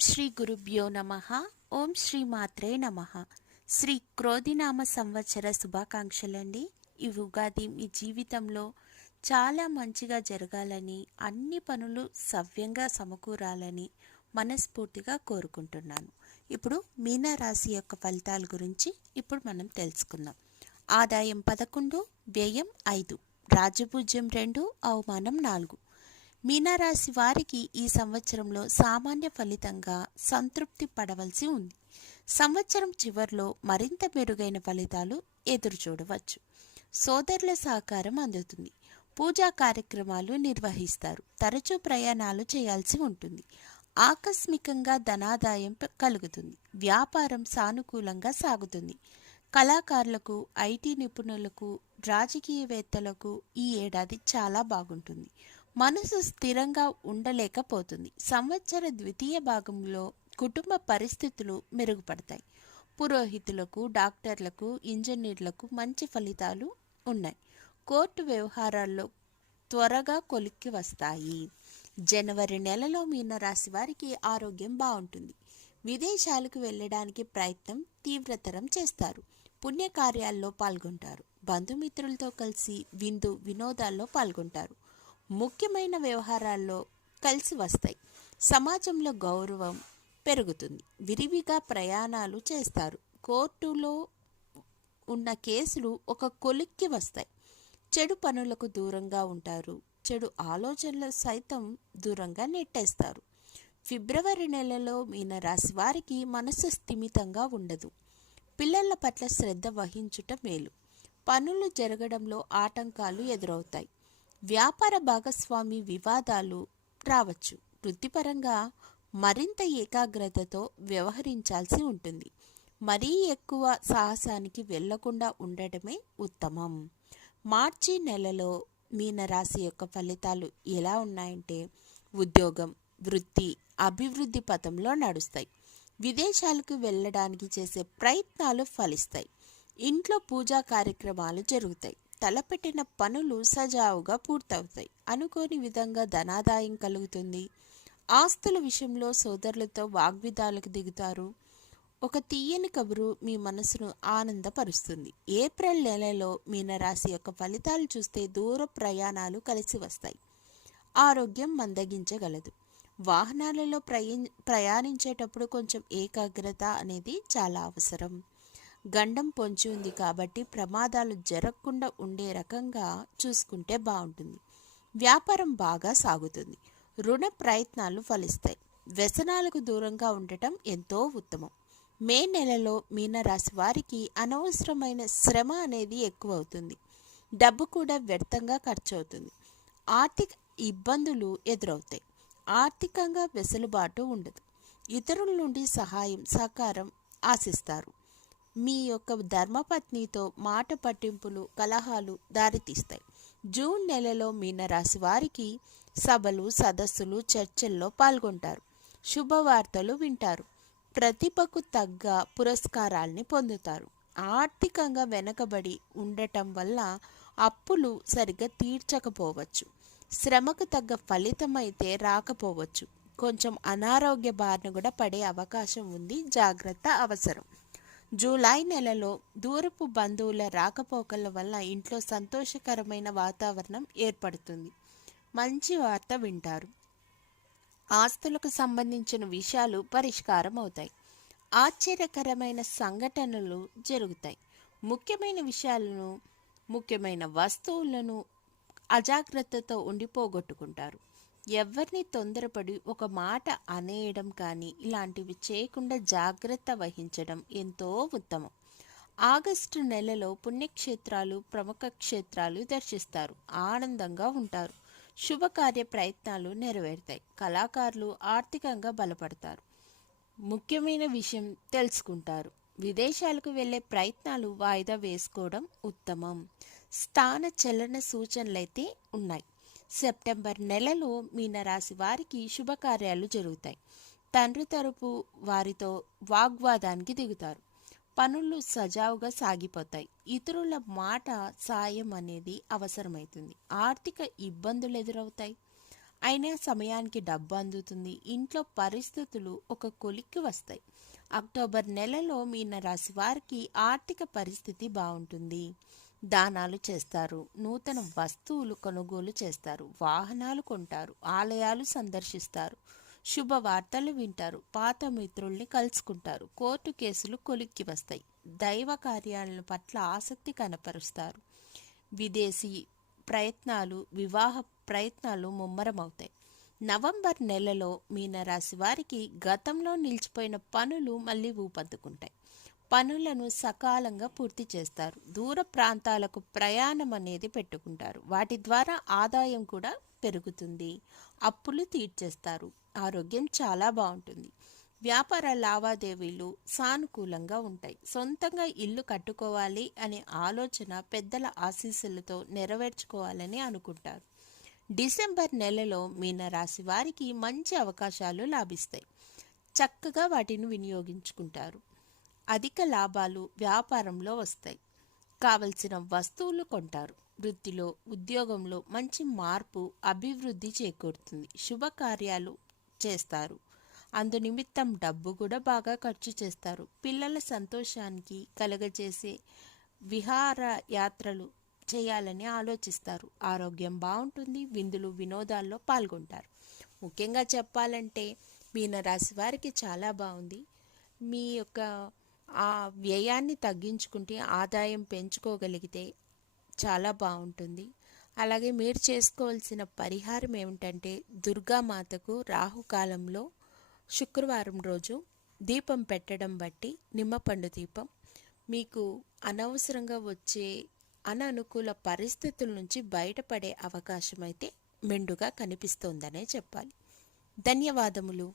శ్రీ గురుభ్యో నమః. ఓం శ్రీ మాత్రే నమః. శ్రీ క్రోధినామ సంవత్సర శుభాకాంక్షలండి. ఈ ఉగాది మీ జీవితంలో చాలా మంచిగా జరగాలని, అన్ని పనులు సవ్యంగా సమకూరాలని మనస్ఫూర్తిగా కోరుకుంటున్నాను. ఇప్పుడు మీనరాశి యొక్క ఫలితాల గురించి ఇప్పుడు మనం తెలుసుకుందాం. ఆదాయం 11, వ్యయం 5, రాజపూజ్యం 2, అవమానం 4. మీనరాశి వారికి ఈ సంవత్సరంలో సామాన్య ఫలితంగా సంతృప్తి పడవలసి ఉంది. సంవత్సరం చివరిలో మరింత మెరుగైన ఫలితాలు ఎదురు చూడవచ్చు. సోదరుల సహకారం అందుతుంది. పూజా కార్యక్రమాలు నిర్వహిస్తారు. తరచూ ప్రయాణాలు చేయాల్సి ఉంటుంది. ఆకస్మికంగా ధనాదాయం కలుగుతుంది. వ్యాపారం సానుకూలంగా సాగుతుంది. కళాకారులకు, ఐటీ నిపుణులకు, రాజకీయవేత్తలకు ఈ ఏడాది చాలా బాగుంటుంది. మనసు స్థిరంగా ఉండలేకపోతుంది. సంవత్సర ద్వితీయ భాగంలో కుటుంబ పరిస్థితులు మెరుగుపడతాయి. పురోహితులకు, డాక్టర్లకు, ఇంజనీర్లకు మంచి ఫలితాలు ఉన్నాయి. కోర్టు వ్యవహారాల్లో త్వరగా కొలిక్కి వస్తాయి. జనవరి నెలలో మీనరాశి వారికి ఆరోగ్యం బాగుంటుంది. విదేశాలకు వెళ్ళడానికి ప్రయత్నం తీవ్రతరం చేస్తారు. పుణ్యకార్యాల్లో పాల్గొంటారు. బంధుమిత్రులతో కలిసి వినోదాల్లో పాల్గొంటారు. ముఖ్యమైన వ్యవహారాల్లో కలిసి వస్తాయి. సమాజంలో గౌరవం పెరుగుతుంది. విరివిగా ప్రయాణాలు చేస్తారు. కోర్టులో ఉన్న కేసులు ఒక కొలిక్కి వస్తాయి. చెడు పనులకు దూరంగా ఉంటారు. చెడు ఆలోచనలు సైతం దూరంగా నెట్టేస్తారు. ఫిబ్రవరి నెలలో మీనరాశి వారికి మనసు స్థిమితంగా ఉండదు. పిల్లల పట్ల శ్రద్ధ వహించుట మేలు. పనులు జరగడంలో ఆటంకాలు ఎదురవుతాయి. వ్యాపార భాగస్వామి వివాదాలు రావచ్చు. వృత్తిపరంగా మరింత ఏకాగ్రతతో వ్యవహరించాల్సి ఉంటుంది. మరీ ఎక్కువ సాహసానికి వెళ్లకుండా ఉండటమే ఉత్తమం. మార్చి నెలలో మీనరాశి యొక్క ఫలితాలు ఎలా ఉన్నాయంటే, ఉద్యోగం, వృత్తి అభివృద్ధి పథంలో నడుస్తాయి. విదేశాలకు వెళ్ళడానికి చేసే ప్రయత్నాలు ఫలిస్తాయి. ఇంట్లో పూజా కార్యక్రమాలు జరుగుతాయి. తలపెట్టిన పనులు సజావుగా పూర్తవుతాయి. అనుకోని విధంగా ధనాదాయం కలుగుతుంది. ఆస్తుల విషయంలో సోదరులతో వాగ్విదాలకు దిగుతారు. ఒక తీయని కబురు మీ మనసును ఆనందపరుస్తుంది. ఏప్రిల్ నెలలో మీనరాశి యొక్క ఫలితాలు చూస్తే దూర ప్రయాణాలు కలిసి వస్తాయి. ఆరోగ్యం మందగించగలదు. వాహనాలలో ప్రయాణించేటప్పుడు కొంచెం ఏకాగ్రత అనేది చాలా అవసరం. గండం పొంచి ఉంది కాబట్టి ప్రమాదాలు జరగకుండా ఉండే రకంగా చూసుకుంటే బాగుంటుంది. వ్యాపారం బాగా సాగుతుంది. రుణ ప్రయత్నాలు ఫలిస్తాయి. వ్యసనాలకు దూరంగా ఉండటం ఎంతో ఉత్తమం. మే నెలలో మీనరాశి వారికి అనవసరమైన శ్రమ అనేది ఎక్కువ అవుతుంది. డబ్బు కూడా వ్యర్థంగా ఖర్చు అవుతుంది. ఆర్థిక ఇబ్బందులు ఎదురవుతాయి. ఆర్థికంగా వెసులుబాటు ఉండదు. ఇతరుల నుండి సహాయం, సహకారం ఆశిస్తారు. మీ యొక్క ధర్మపత్నితో మాట పట్టింపులు, కలహాలు దారితీస్తాయి. జూన్ నెలలో మీనరాశి వారికి సభలు, సదస్సులు, చర్చల్లో పాల్గొంటారు. శుభవార్తలు వింటారు. ప్రతిభకు తగ్గ పురస్కారాల్ని పొందుతారు. ఆర్థికంగా వెనకబడి ఉండటం వల్ల అప్పులు సరిగ్గా తీర్చకపోవచ్చు. శ్రమకు తగ్గ ఫలితమైతే రాకపోవచ్చు. కొంచెం అనారోగ్య బారిన కూడా పడే అవకాశం ఉంది. జాగ్రత్త అవసరం. జూలై నెలలో దూరపు బంధువుల రాకపోకల వల్ల ఇంట్లో సంతోషకరమైన వాతావరణం ఏర్పడుతుంది. మంచి వార్త వింటారు. ఆస్తులకు సంబంధించిన విషయాలు పరిష్కారం అవుతాయి. ఆశ్చర్యకరమైన సంఘటనలు జరుగుతాయి. ముఖ్యమైన వస్తువులను అజాగ్రత్తతో ఉండిపోగొట్టుకుంటారు. ఎవరిని తొందరపడి ఒక మాట అనేయడం కానీ ఇలాంటివి చేయకుండా జాగ్రత్త వహించడం ఎంతో ఉత్తమం. ఆగస్టు నెలలో పుణ్యక్షేత్రాలు, ప్రముఖ క్షేత్రాలు దర్శిస్తారు. ఆనందంగా ఉంటారు. శుభకార్య ప్రయత్నాలు నెరవేరుతాయి. కళాకారులు ఆర్థికంగా బలపడతారు. ముఖ్యమైన విషయం తెలుసుకుంటారు. విదేశాలకు వెళ్ళే ప్రయత్నాలు వాయిదా వేసుకోవడం ఉత్తమం. స్థాన చలన సూచనలైతే ఉన్నాయి. సెప్టెంబర్ నెలలో మీనరాశి వారికి శుభకార్యాలు జరుగుతాయి. తండ్రి తరపు వారితో వాగ్వాదానికి దిగుతారు. పనులు సజావుగా సాగిపోతాయి. ఇతరుల మాట సాయం అనేది అవసరమవుతుంది. ఆర్థిక ఇబ్బందులు ఎదురవుతాయి. అయినా సమయానికి డబ్బు అందుతుంది. ఇంట్లో పరిస్థితులు ఒక కొలిక్కి వస్తాయి. అక్టోబర్ నెలలో మీనరాశి వారికి ఆర్థిక పరిస్థితి బాగుంటుంది. దానాలు చేస్తారు, నూతన వస్తువులు కొనుగోలు చేస్తారు, వాహనాలు కొంటారు, ఆలయాలు సందర్శిస్తారు, శుభవార్తలు వింటారు, పాత మిత్రుల్ని కలుసుకుంటారు, కోర్టు కేసులు కొలిక్కి వస్తాయి, దైవ కార్యాల పట్ల ఆసక్తి కనపరుస్తారు, విదేశీ ప్రయత్నాలు, వివాహ ప్రయత్నాలు ముమ్మరమవుతాయి. నవంబర్ నెలలో మీనరాశి వారికి గతంలో నిలిచిపోయిన పనులు మళ్ళీ ఊపందుకుంటాయి. పనులను సకాలంగా పూర్తి చేస్తారు. దూర ప్రాంతాలకు ప్రయాణం అనేది పెట్టుకుంటారు. వాటి ద్వారా ఆదాయం కూడా పెరుగుతుంది. అప్పులు తీర్చేస్తారు. ఆరోగ్యం చాలా బాగుంటుంది. వ్యాపార లావాదేవీలు సానుకూలంగా ఉంటాయి. సొంతంగా ఇల్లు కట్టుకోవాలి అనే ఆలోచన పెద్దల ఆశీస్సులతో నెరవేర్చుకోవాలని అనుకుంటారు. డిసెంబర్ నెలలో మీనరాశి వారికి మంచి అవకాశాలు లాభిస్తాయి. చక్కగా వాటిని వినియోగించుకుంటారు. అధిక లాభాలు వ్యాపారంలో వస్తాయి. కావలసిన వస్తువులు కొంటారు. వృత్తిలో, ఉద్యోగంలో మంచి మార్పు, అభివృద్ధి చేకూరుతుంది. శుభకార్యాలు చేస్తారు. అందు నిమిత్తం డబ్బు కూడా బాగా ఖర్చు చేస్తారు. పిల్లల సంతోషానికి కలగజేసే విహార యాత్రలు చేయాలని ఆలోచిస్తారు. ఆరోగ్యం బాగుంటుంది. విందులు, వినోదాల్లో పాల్గొంటారు. ముఖ్యంగా చెప్పాలంటే మీనరాశి వారికి చాలా బాగుంది. మీ యొక్క ఆ వ్యయాన్ని తగ్గించుకుంటే ఆదాయం పెంచుకోగలిగితే చాలా బాగుంటుంది. అలాగే మీరు చేసుకోవాల్సిన పరిహారం ఏమిటంటే దుర్గామాతకు రాహుకాలంలో శుక్రవారం రోజు దీపం పెట్టడం బట్టి నిమ్మపండు దీపం మీకు అనవసరంగా వచ్చే అననుకూల పరిస్థితుల నుంచి బయటపడే అవకాశం అయితే మెండుగా కనిపిస్తోందనే చెప్పాలి. ధన్యవాదములు.